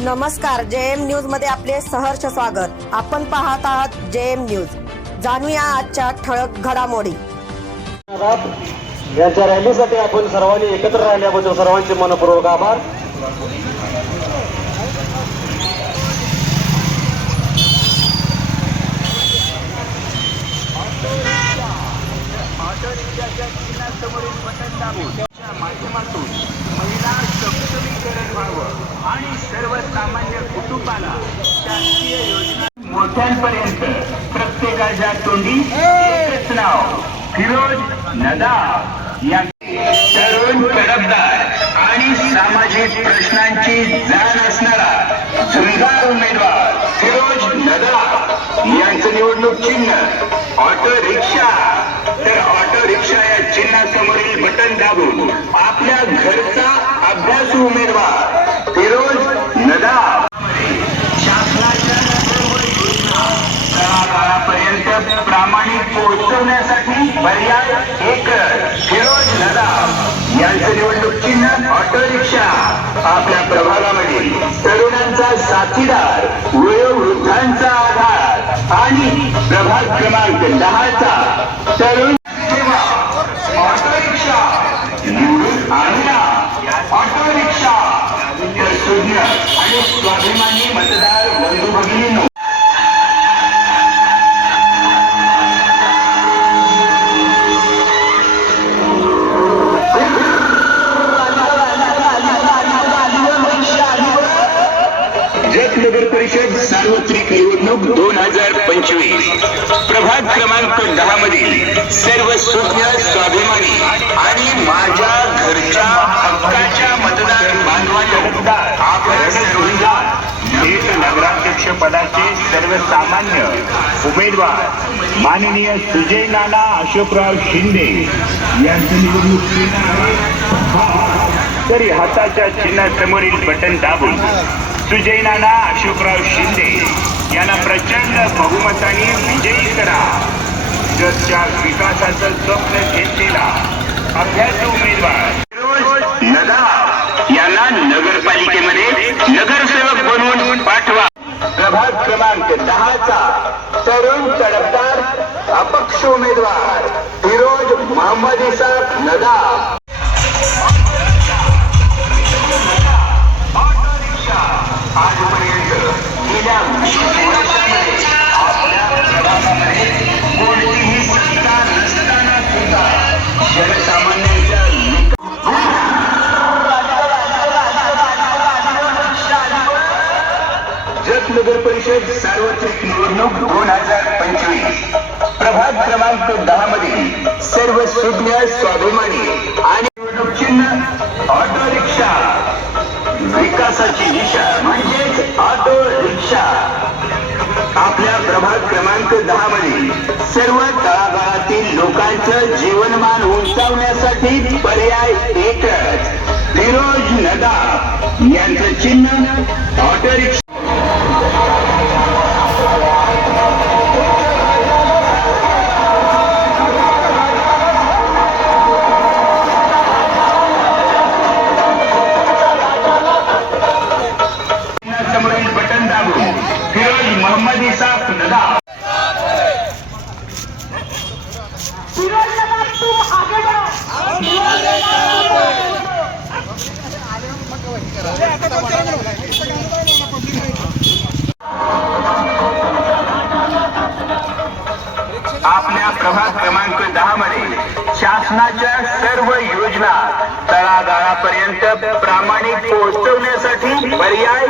नमस्कार जे एम न्यूजमध्ये आपले सहर्ष स्वागत. आपण पाहत आहात जे एम न्यूज. जाणूया आजच्या ठळक घडामोडी. यांच्या रॅलीसाठी आपण सर्वांनी एकत्र राहिल्याबद्दल सर्वांचे मनपूर्वक आभार. शासकीय योजना मोठ्यांपर्यंत प्रत्येकाच्या तोंडी एकच नाव फिरोज नदाब. या तरुण तडफदार आणि सामाजिक प्रश्नांची जाण असणारा झुंजार उमेदवार फिरोज नदाब. यांचं निवडणूक चिन्ह ऑटो रिक्षा. तर ऑटो रिक्षा या चिन्हासमोरील बटन दाबून आपल्या घरचा अभ्यासू उमेदवार फिरोज नदाब शासनाच्या सर्व योजना तळागाळापर्यंत प्रामाणिक पोहोचवण्यासाठी पर्याय एकच फिरोज नदाब यांचं निवडणूक चिन्ह ऑटो रिक्षा आपल्या प्रभागामधील तरुणांचा साथीदार वयोवृद्धांचा आधार आणि प्रभाग क्रमांक दहाचा तरुण ऑटो रिक्षा निवडून आणूया ऑटो रिक्षा. आणि स्वाभिमानी मतदार बंधू भगिनींनो निवडणूक दोन हजार पंचवीस. प्रभाग क्रमांक दहा मधील सर्व सुज्ञ स्वाभिमानी आणि माझ्या घरच्या हक्काच्या मतदार बांधवांनो आपण थेट नगराध्यक्ष पदाचे सर्वसामान्य उमेदवार माननीय सुजय नाना अशोकराव शिंदे यांची निवडणूक तरी हाताच्या चिन्हासमोरील बटन दाबून सुजय नाना अशोकराव शिंदे यांना प्रचंड बहुमताने विजयी करा. जगच्या विकासाचं स्वप्न घेतलेला अभ्यास उमेदवार. नदा यांना नगरपालिकेमध्ये नगरसेवक बनवून पाठवा. प्रभाग क्रमांक दहाचा तरुण तडफदार अपक्ष उमेदवार फिरोज मोहम्मद इसाक नदा आजपर्यंत नगर परिषद सार्वत्रिक निवडणूक दोन हज़ार पंचवीस. प्रभाग क्रमांक दहा मधील सर्व सुज्ञ स्वाभिमानी आपल्या क्रमांक दहा मध्ये सर्व तळागाळातील लोकांचं जीवनमान उंचावण्यासाठी पर्याय एकच. फिरोज नदा यांचं चिन्ह ऑटो आपल्या प्रभाग क्रमांक दहा मध्ये शासनाच्या सर्व योजना तळागाळापर्यंत प्रामाणिक पोहोचवण्यासाठी पर्याय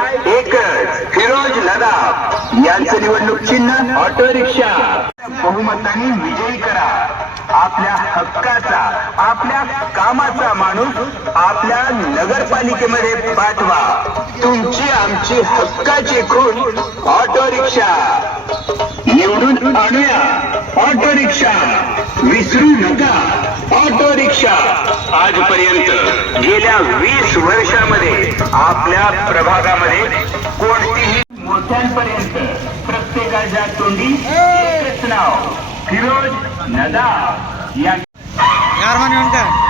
नदाब यांचं निवडणूक चिन्ह ऑटो रिक्षा. बहुमताने विजयी करा. आपल्या हक्काचा आपल्या कामाचा माणूस आपल्या नगरपालिकेमध्ये पाठवा. तुमची आमची हक्काची खून ऑटो रिक्षा. निवडून आणूया ऑटो रिक्षा. विसरू नका ऑटो रिक्षा. आजपर्यंत गेल्या वीस वर्षामध्ये आपल्या प्रभागामध्ये प्रत्येकाच्या तोंडी एकच